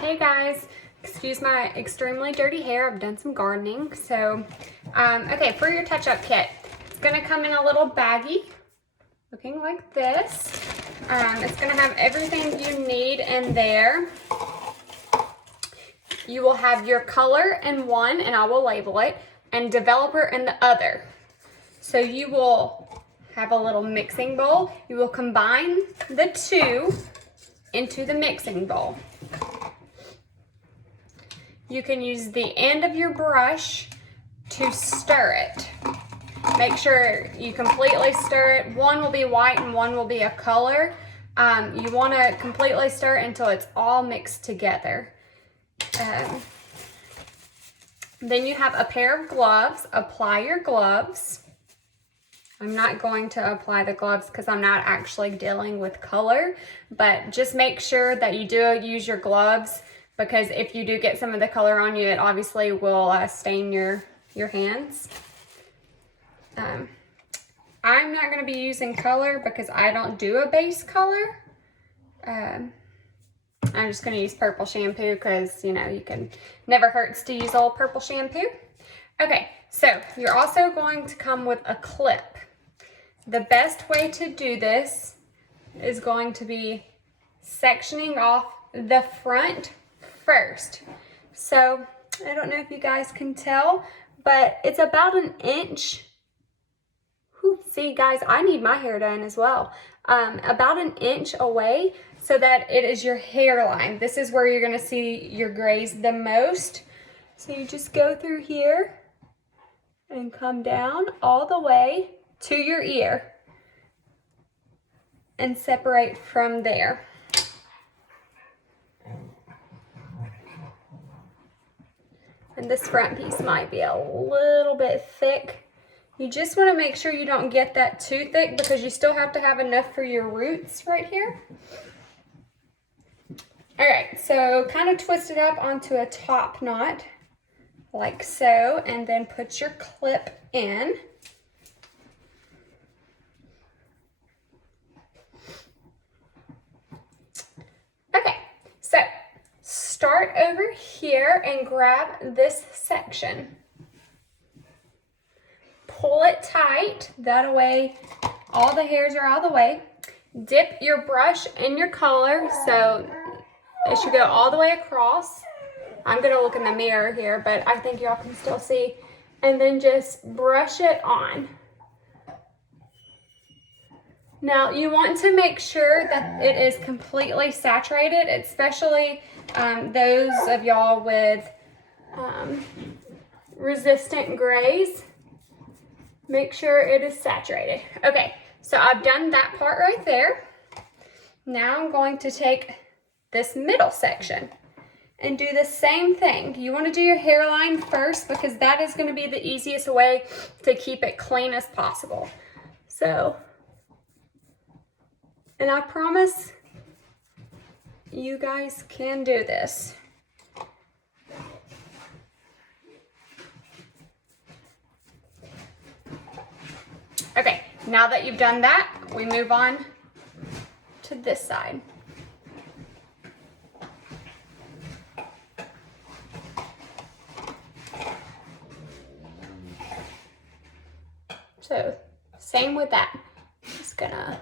Hey guys, excuse my extremely dirty hair. I've done some gardening. So, okay, for your touch-up kit, it's gonna come in a little baggie, looking like this. It's gonna have everything you need in there. You will have your color in one, and I will label it, and developer in the other. So you will have a little mixing bowl. You will combine the two into the mixing bowl. You can use the end of your brush to stir it. Make sure you completely stir it. One will be white and one will be a color. You want to completely stir it until it's all mixed together. Then you have a pair of gloves. Apply your gloves. I'm not going to apply the gloves because I'm not actually dealing with color, but just make sure that you do use your gloves, because if you do get some of the color on you, it obviously will stain your hands. I'm not going to be using color because I don't do a base color. I'm just going to use purple shampoo because, you know, never hurts to use old purple shampoo. Okay, so you're also going to come with a clip. The best way to do this is going to be sectioning off the front first. So I don't know if you guys can tell, but it's about an inch. Whew, see guys, I need my hair done as well. About an inch away so that it is your hairline. This is where you're gonna see your grays the most. So you just go through here and come down all the way to your ear and separate from there. And this front piece might be a little bit thick. You just want to make sure you don't get that too thick because you still have to have enough for your roots right here. All right, so kind of twist it up onto a top knot like so, and then put your clip in. Okay, so start over here and grab this section. Pull it tight, that way all the hairs are out of the way. Dip your brush in your color, so it should go all the way across. I'm gonna look in the mirror here, but I think y'all can still see. And then just brush it on. Now you want to make sure that it is completely saturated, especially those of y'all with resistant grays. Make sure it is saturated. Okay, so I've done that part right there. Now I'm going to take this middle section and do the same thing. You want to do your hairline first because that is going to be the easiest way to keep it clean as possible. So, and I promise you guys can do this. Okay, now that you've done that, we move on to this side. So, same with that. Just gonna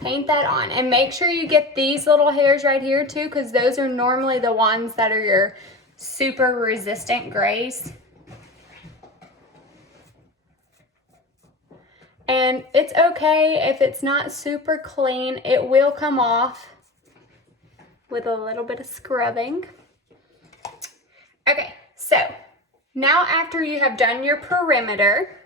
paint that on. And make sure you get these little hairs right here too, because those are normally the ones that are your super resistant grays. And it's okay if it's not super clean. It will come off with a little bit of scrubbing. Okay, so now after you have done your perimeter,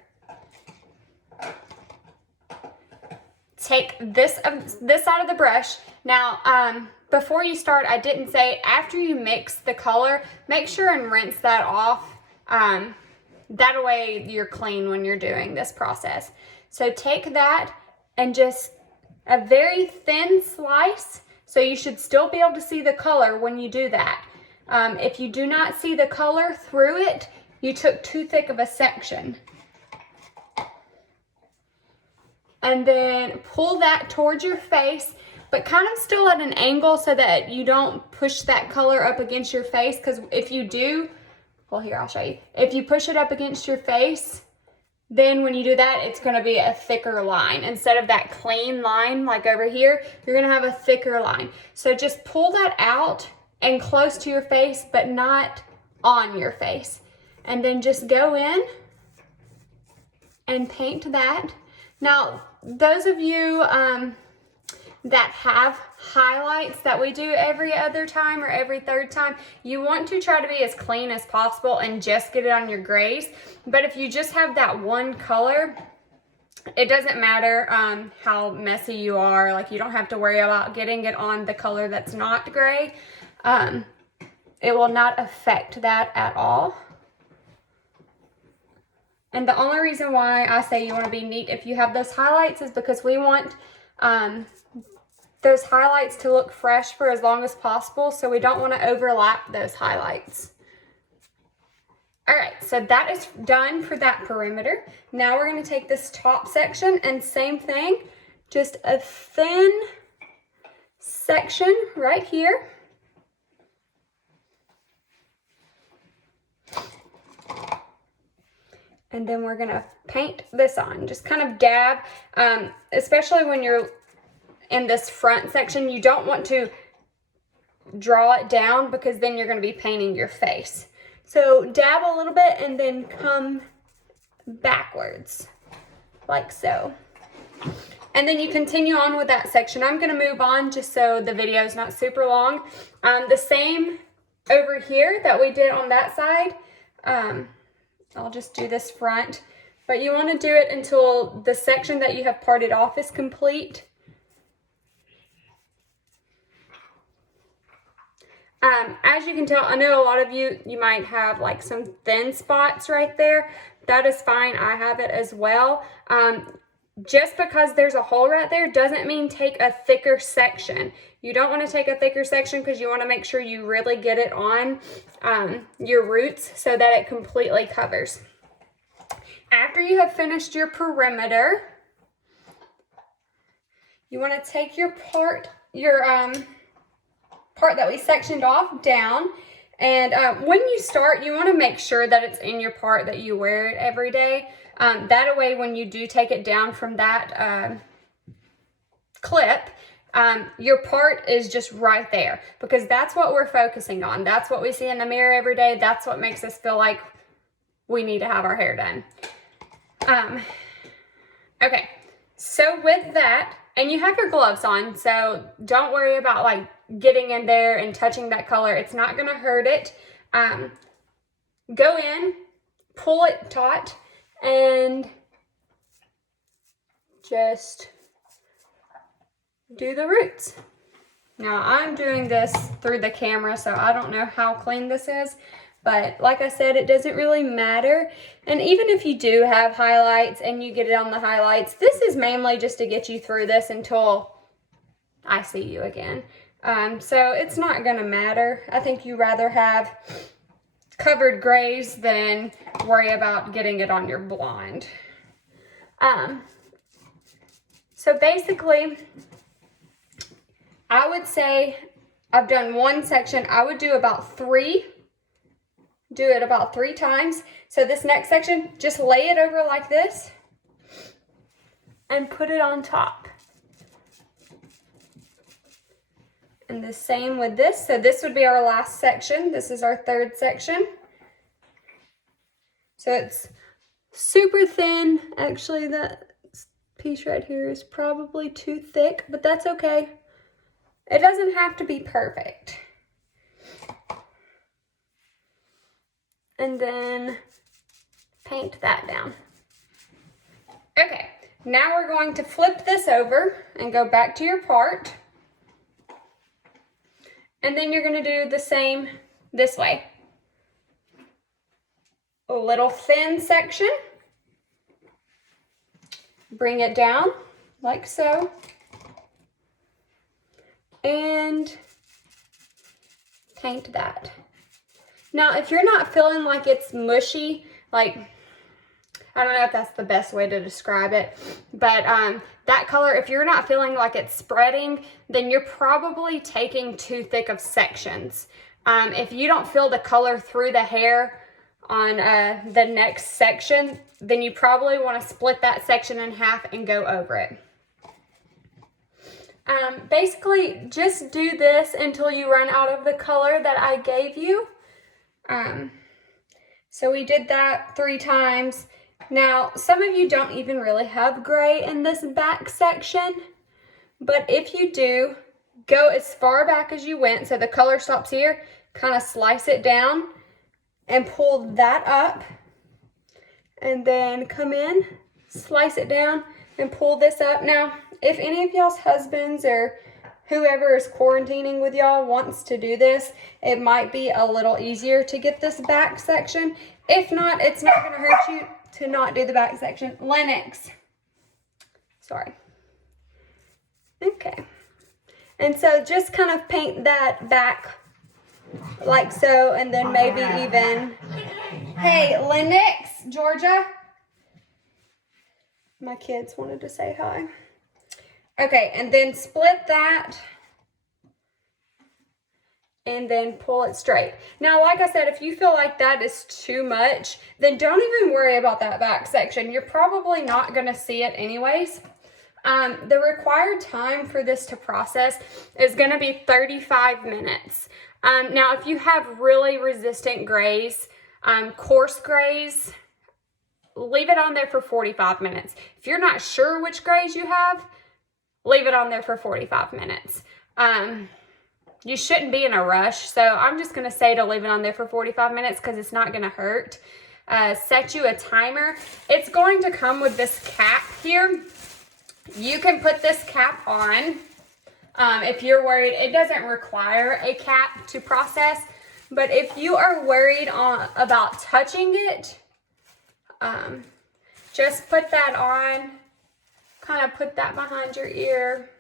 take this side of the brush. Now, before you start, I didn't say, after you mix the color, make sure and rinse that off. That way you're clean when you're doing this process. So take that and just a very thin slice, so you should still be able to see the color when you do that. If you do not see the color through it, you took too thick of a section. And then pull that towards your face. but kind of still at an angle so that you don't push that color up against your face, because if you do, well, here, I'll show you. If you push it up against your face, then when you do that, it's gonna be a thicker line. Instead of that clean line like over here, you're gonna have a thicker line. So just pull that out and close to your face, but not on your face. And then just go in and paint that. Now, those of you that have highlights that we do every other time or every third time, you want to try to be as clean as possible and just get it on your grays. But if you just have that one color, it doesn't matter how messy you are. Like, you don't have to worry about getting it on the color that's not gray. It will not affect that at all. And the only reason why I say you want to be neat if you have those highlights is because we want those highlights to look fresh for as long as possible, so we don't want to overlap those highlights. All right, so that is done for that perimeter. Now we're going to take this top section and same thing, just a thin section right here. And then we're going to paint this on, just kind of dab, especially when you're in this front section. You don't want to draw it down because then you're going to be painting your face. So dab a little bit and then come backwards like so. And then you continue on with that section. I'm going to move on just so the video is not super long. The same over here that we did on that side. I'll just do this front, but you want to do it until the section that you have parted off is complete. As you can tell, I know a lot of you might have like some thin spots right there. That is fine. I have it as well. Just because there's a hole right there doesn't mean take a thicker section. You don't want to take a thicker section because you want to make sure you really get it on your roots so that it completely covers. After you have finished your perimeter, you want to take your part that we sectioned off down, and when you start, you want to make sure that it's in your part that you wear it every day. That way, when you do take it down from that clip, your part is just right there, because that's what we're focusing on. That's what we see in the mirror every day. That's what makes us feel like we need to have our hair done. Okay, so with that, and you have your gloves on, so don't worry about like getting in there and touching that color. It's not gonna hurt it. Go in, pull it taut, and just do the roots. Now I'm doing this through the camera, so I don't know how clean this is, but like I said, it doesn't really matter. And even if you do have highlights and you get it on the highlights, this is mainly just to get you through this until I see you again. So it's not gonna matter. I think you rather have covered grays than worry about getting it on your blonde. So basically, I would say I've done one section. I would do about three. Do it about 3 times. So this next section, just lay it over like this and put it on top. And the same with this. So this would be our last section. This is our 3rd section. So it's super thin. Actually, that piece right here is probably too thick, but that's okay. It doesn't have to be perfect. And then paint that down. Okay, now we're going to flip this over and go back to your part. And then you're going to do the same this way. A little thin section. Bring it down like so. And paint that. Now, if you're not feeling like it's mushy, like I don't know if that's the best way to describe it, but that color, if you're not feeling like it's spreading, then you're probably taking too thick of sections. If you don't feel the color through the hair on the next section, then you probably want to split that section in half and go over it. Basically, just do this until you run out of the color that I gave you. So we did that 3 times. Now, some of you don't even really have gray in this back section, but if you do, go as far back as you went, so the color stops here, kind of slice it down and pull that up, and then come in, slice it down, and pull this up. Now, if any of y'all's husbands or whoever is quarantining with y'all wants to do this, it might be a little easier to get this back section. If not, it's not going to hurt you to not do the back section. Lennox. Sorry. Okay. And so just kind of paint that back like so, and then maybe even, hey, Lennox, Georgia. My kids wanted to say hi. Okay, and then split that and then pull it straight. Now, like I said, if you feel like that is too much, then don't even worry about that back section. You're probably not going to see it anyways. The required time for this to process is going to be 35 minutes. Now, if you have really resistant grays, coarse grays, leave it on there for 45 minutes. If you're not sure which grays you have, leave it on there for 45 minutes. You shouldn't be in a rush, so I'm just going to say to leave it on there for 45 minutes because it's not going to hurt. Set you a timer. It's going to come with this cap here. You can put this cap on if you're worried. It doesn't require a cap to process, but if you are worried about touching it, just put that on. Kind of put that behind your ear.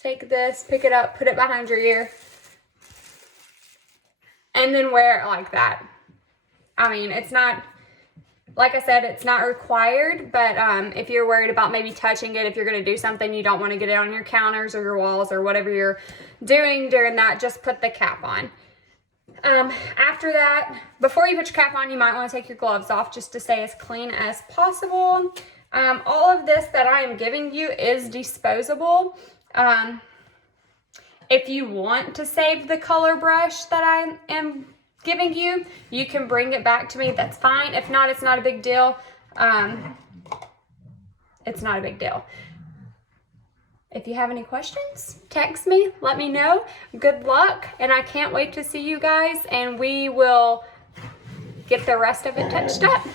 Take this, pick it up, put it behind your ear, and then wear it like that. I mean, it's not, like I said, it's not required, but if you're worried about maybe touching it, if you're going to do something, you don't want to get it on your counters or your walls or whatever you're doing during that, just put the cap on. After that, before you put your cap on, you might want to take your gloves off just to stay as clean as possible. All of this that I am giving you is disposable. If you want to save the color brush that I am giving you, you can bring it back to me. That's fine. If not, it's not a big deal. It's not a big deal. If you have any questions, text me, let me know. Good luck, and I can't wait to see you guys, and we will get the rest of it touched up.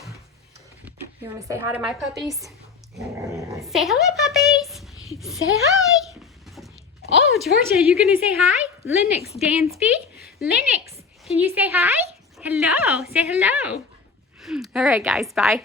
You want to say hi to my puppies? Say hello, puppies. Say hi. Oh, Georgia, you going to say hi? Lennox Dansby. Lennox, can you say hi? Hello. Say hello. All right, guys. Bye.